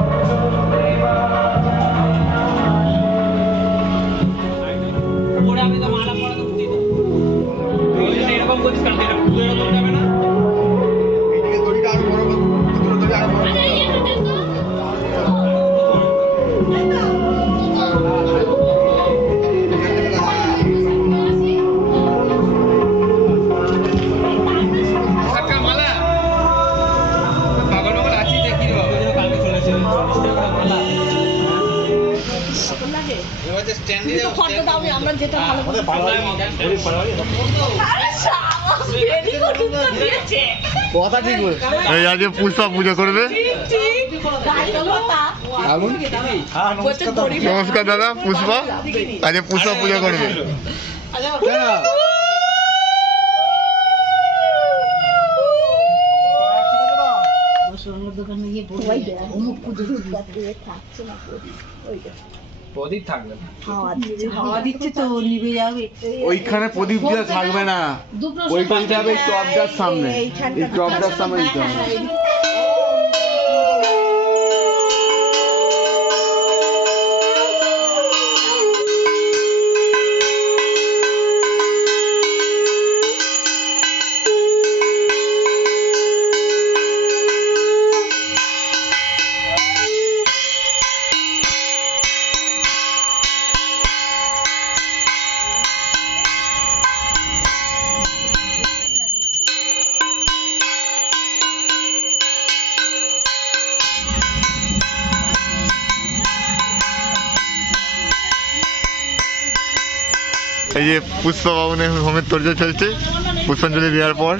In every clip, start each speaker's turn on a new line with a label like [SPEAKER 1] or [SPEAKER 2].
[SPEAKER 1] Música স্ট্যান্ডে
[SPEAKER 2] তো ফটো দাও আমরা যেটা ভালো করে
[SPEAKER 3] কথা ঠিক
[SPEAKER 4] এই আজকে পুষ্পা পুজো করবে। নমস্কার দাদা। পুষ্পা। আজকে পুষ্পা পুজো করবে।
[SPEAKER 3] কেন
[SPEAKER 1] প্রদীপ থাকবে না।
[SPEAKER 2] হাওয়া দিচ্ছে তো নিভে যাবে।
[SPEAKER 3] ওইখানে প্রদীপ দিয়ে থাকবে না। ওইটা যাবে হবে এই টপটার সামনে। এই টপটার সামনে
[SPEAKER 4] এই যে পুষ্পা ভবনের হোমের তর্জ চলছে। পুষ্পাঞ্জলি দেওয়ার পর।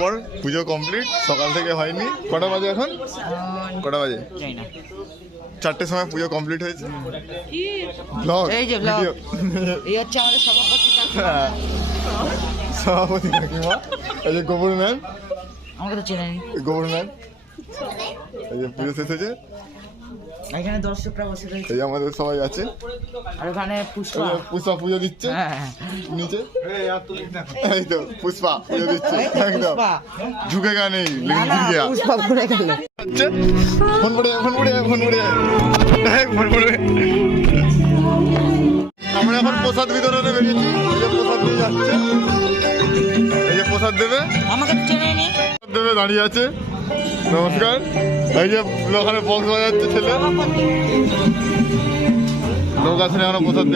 [SPEAKER 4] পর পুজো কমপ্লিট সকাল থেকে হয়নি। কটা বাজে এখন? কটা বাজে? চারটের সময় পুজো কমপ্লিট হয়েছে? ব্লগ?
[SPEAKER 5] এই যে vlog। এই হচ্ছে আমাদের সভাপতি
[SPEAKER 4] হ্যাঁ। সভাপতি কাকিমা। এই যে গোবর ম্যান
[SPEAKER 5] আমাকে তো চেনে নি
[SPEAKER 4] গোবর ম্যান এই যে পুজো শেষ হয়েছে।
[SPEAKER 5] এখানে দর্শকরা বসে রয়েছে।
[SPEAKER 4] এই আমাদের সবাই আছে।
[SPEAKER 5] আর ওখানে পুষ্পা।
[SPEAKER 4] পুষ্পা পুজো দিচ্ছে।
[SPEAKER 5] হ্যাঁ। হ্যাঁ।
[SPEAKER 4] নিচে? এই তো পুষ্পা পুজো দিচ্ছে। একদম। ঝুঁকে গা নেই লেকিন
[SPEAKER 5] পুষ্পা ঘুরে গেল।
[SPEAKER 4] ফোন পড়ে ফোন পড়ে ফোন পড়ে। ফোন পড়ে। আমরা এখন প্রসাদ বিতরণে বেরিয়েছি। এই যে প্রসাদ দিয়ে যাচ্ছে। এই যে প্রসাদ দেবে।
[SPEAKER 5] আমাকে নি।
[SPEAKER 4] প্রসাদ দেবে দাঁড়িয়ে আছে। নমস্কার। এই যে ওখানে বক্স বাজাচ্ছে ছেলে। লোক আছে না এখনও প্রসাদ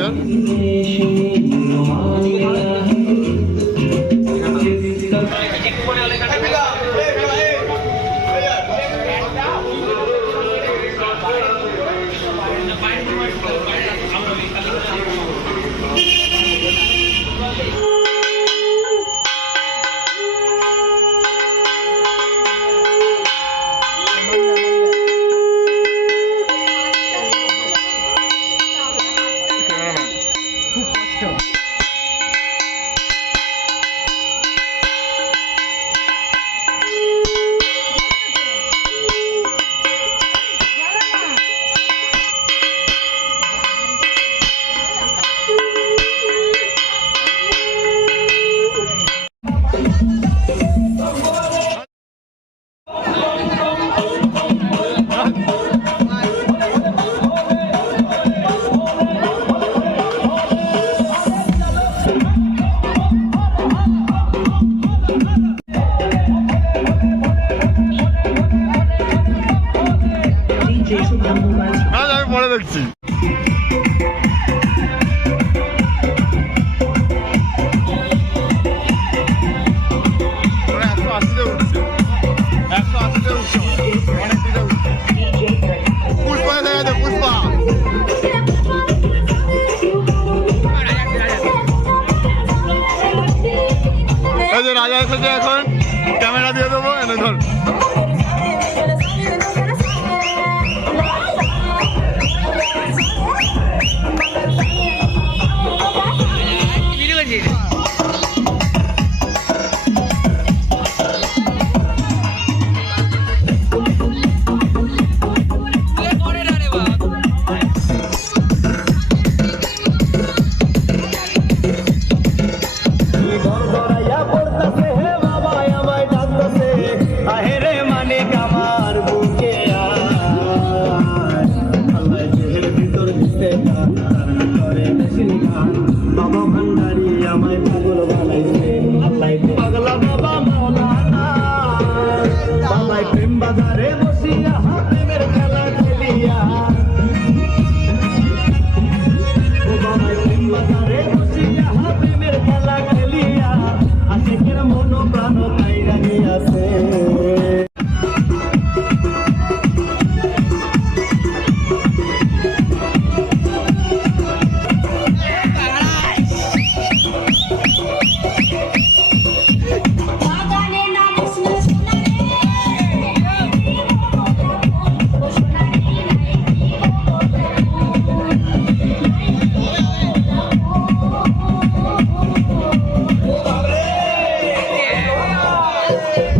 [SPEAKER 6] Thank. Thank you.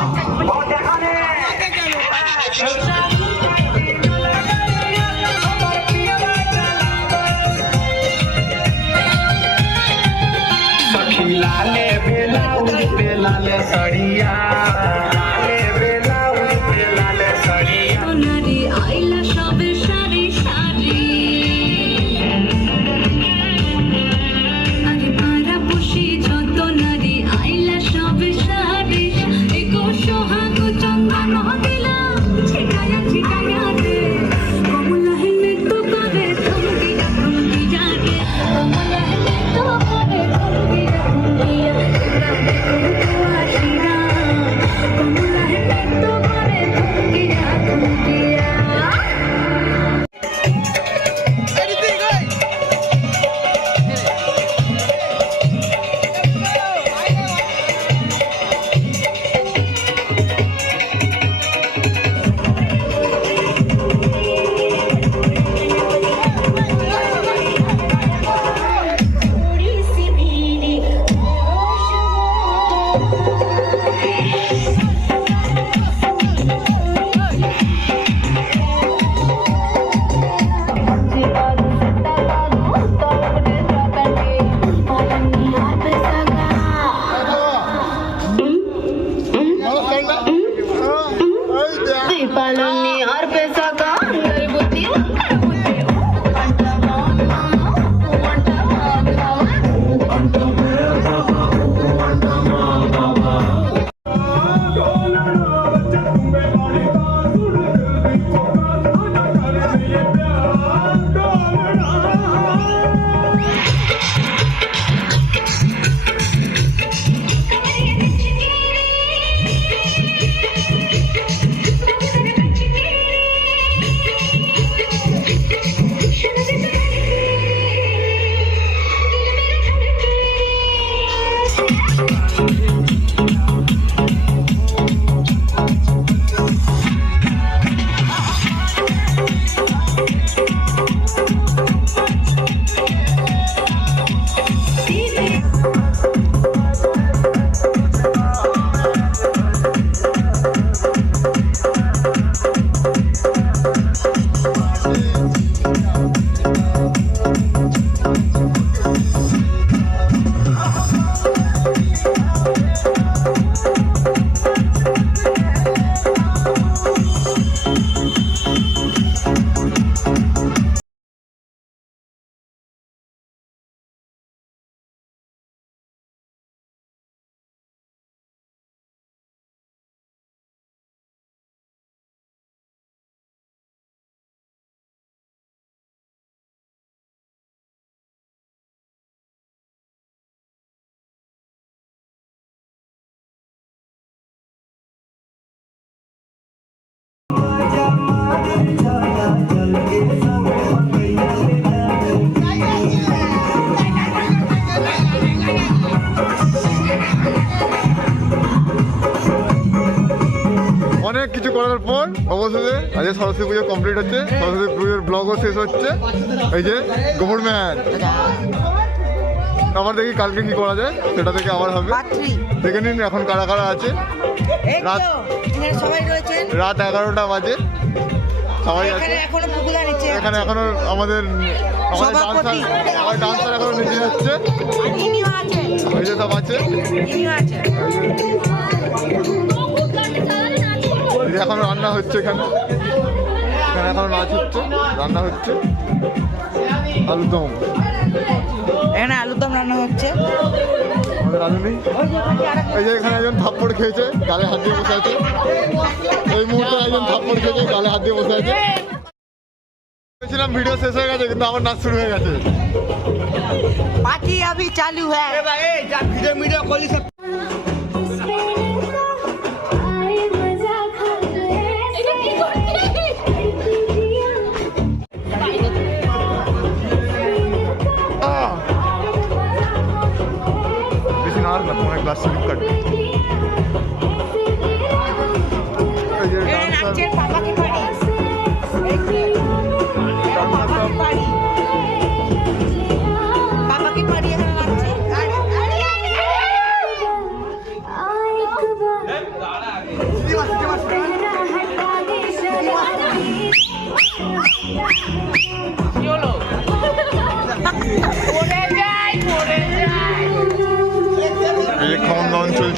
[SPEAKER 6] la haría. Thank you.
[SPEAKER 4] কিছু করার পর অবশেষে আজকে সরস্বতী পুজো কমপ্লিট হচ্ছে সরস্বতী পুজোর ব্লগও শেষ হচ্ছে। এই যে গোবর ম্যান। আবার দেখি কালকে কি করা যায় সেটা থেকে আবার হবে। দেখে নিন এখন কারা কারা আছে। রাত
[SPEAKER 2] সবাই রয়েছেন।
[SPEAKER 4] রাত এগারোটা বাজে। সবাই আছে।
[SPEAKER 2] এখানে
[SPEAKER 4] এখনও আমাদের আমাদের ডান্সার ডান্সার এখনও নিচে যাচ্ছে এই যে সব আছে। এখন রান্না হচ্ছে এখানে। এখানে এখন মাছ হচ্ছে রান্না হচ্ছে। আলু দম।
[SPEAKER 2] এখানে আলু দম রান্না হচ্ছে।
[SPEAKER 4] এখানে একজন থাপ্পড় খেয়েছে হাত দিয়ে বসে আছে। মুহূর্তে একজন থাপ্পড় খেয়েছে হাত দিয়ে বসে আছে। ভিডিও শেষ হয়ে গেছে কিন্তু আমার নাচ শুরু হয়ে গেছে।
[SPEAKER 2] আমি
[SPEAKER 4] চালু হ্যাঁ নাড় না তোমার গ্লাস স্লিপ কাটবে এই যে ডান্সার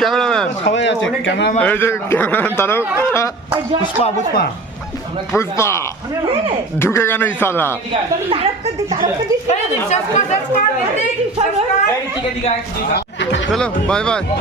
[SPEAKER 4] ক্যামেরাম্যান
[SPEAKER 3] সবাই আছে ক্যামেরাম্যান।
[SPEAKER 4] এই যে ক্যামেরাম্যান তারাও।
[SPEAKER 3] পুষ্পা পুষ্পা।
[SPEAKER 4] পুষ্পা। ঢুকে কেন
[SPEAKER 7] ইসালা
[SPEAKER 4] চলো বাই বাই